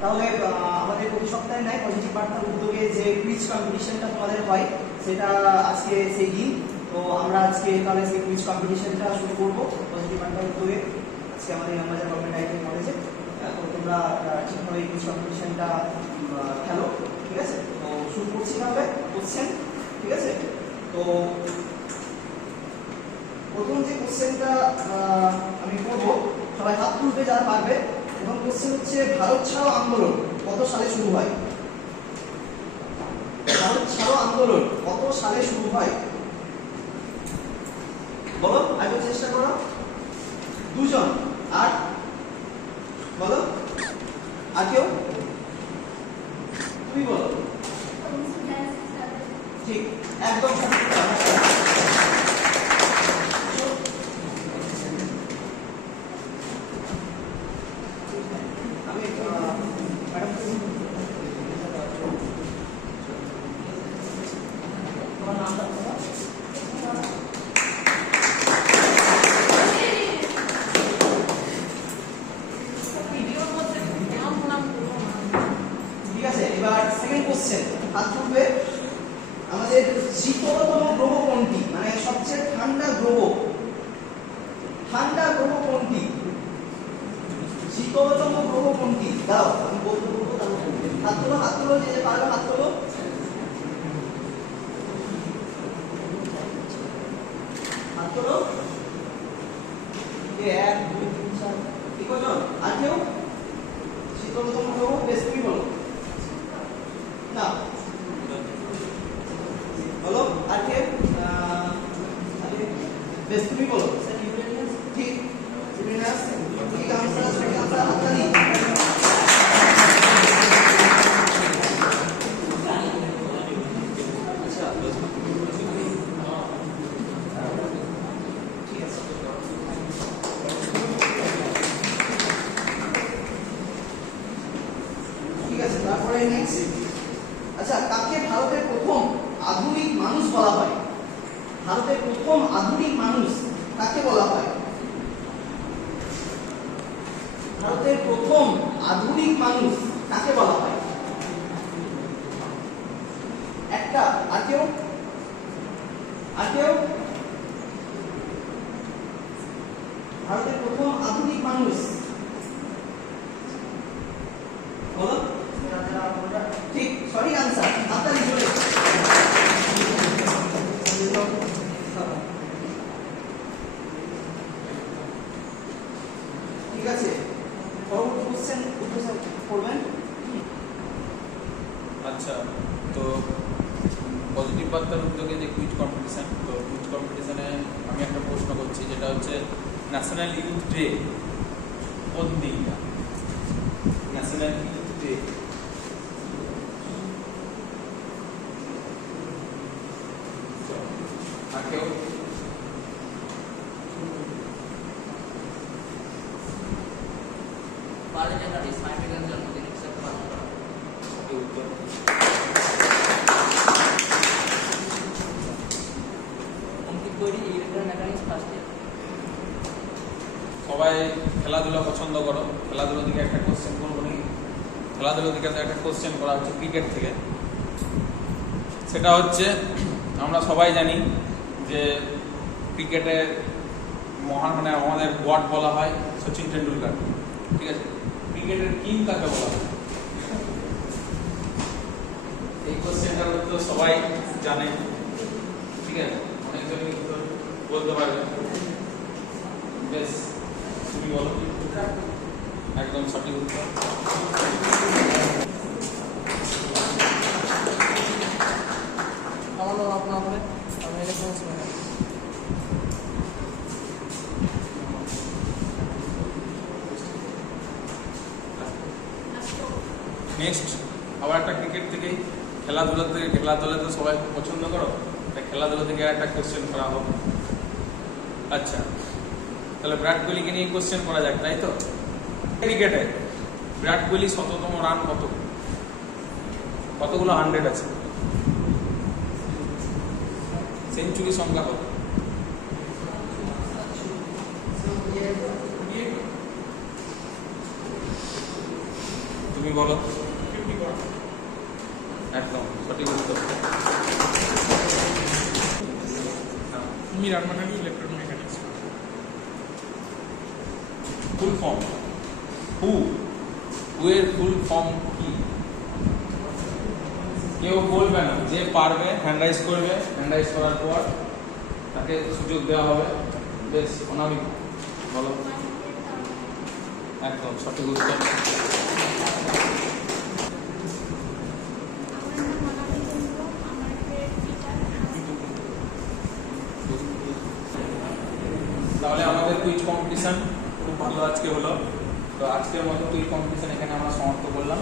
তাহলে আমাদের প্রতি সপ্তাহে নাই পজিটিভ বার্তার উদ্যোগে যে কুইজ কম্পিটিশনটা তোমাদের হয় সেটা আজকে সেই দিন। তো আমরা আজকে তাহলে সেই কুইজ কম্পিটিশনটা শুরু করবো পজিটিভ বার্তার উদ্যোগে আজকে আমাদের আমাদের গভর্নমেন্ট আইটিআই কলেজে। তো তোমরা ঠিকভাবে এই কুইজ কম্পিটিশনটা খেলো, ঠিক আছে? তো শুরু করছি তাহলে কোশ্চেন, ঠিক আছে? তো প্রথম যে কোশ্চেনটা আমি করবো, সবাই হাত তুলবে যারা পারবে। এবং কোশ্চেন হচ্ছে ভারত ছাড়ো আন্দোলন কত সালে শুরু হয়? ভারত ছাড়ো আন্দোলন কত সালে শুরু হয় বলো, আগে চেষ্টা করো। দুজন, আর বলো, আর কেউ? তুমি বলো। ঠিক, একদম সঠিক। আমাদের শীতলতম গ্রহ কোনটি, মানে সবচেয়ে ঠান্ডা গ্রহ কোনটি? শীতলতম গ্রহ কোনটি? দাও আমি বলতে বলবো, হাত তোলো যে পারবে হাত তোলো। এক দুই তিন চার, ঠিক আছে? আর কেউ? শীতলতম গ্রহ বেশ, তুমি বলো না, বলো আর কে? বেশ, তুমি বলো। ঠিক, ইউরেনাস। ঠিক आंसर, সঠিক आंसर। হাততালি। আচ্ছা, ঠিক আছে। ঠিক আছে, তারপরে নেক্সট। আচ্ছা, কাকে ভারতের প্রথম আধুনিক মানুষ বলা হয়? ভারতের প্রথম আধুনিক মানুষ কাকে বলা হয়? ভারতের প্রথম আধুনিক মানুষ কাকে বলা হয়? একটা, আর কেউ? আর কেউ? ভারতের প্রথম আধুনিক মানুষ বলো। ঠিক, সঠিক आंसर। হাততালি জোরে। ঠিক আছে, পরবর্তী কোশ্চেন করবেন। আচ্ছা, তো পজিটিভ বার্তার উদ্যোগে যে কুইজ কম্পিটিশন, তো কুইজ কম্পিটিশনে আমি একটা প্রশ্ন করছি, যেটা হচ্ছে ন্যাশনাল ইউথ ডে কোন দিনটা? ন্যাশনাল ইউথ ডে আর কেউ? সবাই খেলাধুলা পছন্দ করো, খেলাধুলা থেকে একটা কোশ্চেন করবো নাকি? খেলাধুলা থেকে একটা কোশ্চেন করা হচ্ছে ক্রিকেট থেকে। সেটা হচ্ছে, আমরা সবাই জানি যে ক্রিকেটের মহান, মানে আমাদের গড বলা হয় সচিন টেন্ডুলকার, ঠিক আছে? ক্রিকেটের কিং কাকে বলা হয়? এই কোশ্চেনটার উত্তর সবাই জানে, ঠিক আছে? অনেকজনই উত্তর বলতে পারবে। বেশ, তুমি বলো। একদম সঠিক উত্তর। আমার নাম আপনার হবে, আমি এটা বলছি। নেক্সট আবার একটা ক্রিকেট থেকেই, খেলাধুলা তো সবাই খুব পছন্দ করো, তাই খেলাধুলা থেকে একটা কোশ্চেন করা হোক। আচ্ছা, তাহলে বিরাট কোহলিকে নিয়ে কোশ্চেন করা যাক, তাই তো? ক্রিকেটে বিরাট কোহলি শততম রান কতগুলো 100 আছে? সেঞ্চুরি সংখ্যা কত? তো তুমি বলো। একদম সঠিক উত্তর। মিরার মানে ইলেকট্রোমেকানিক্স। ফুল ফর্ম হু এর ফুল ফর্ম কি? কেউ বলবে না, যে পারবে হ্যান্ড রাইজ করবে, হ্যান্ড রাইজ করার পর তাকে সুযোগ দেওয়া হবে। বেশ, অনামিক বলো। একদম সঠিক উত্তর। তাহলে আমাদের কুইজ কম্পিটিশন খুব ভালো আজকে হলো। তো আজকের মতো কুইজ কম্পিটিশন এখানে আমরা সমাপ্ত করলাম।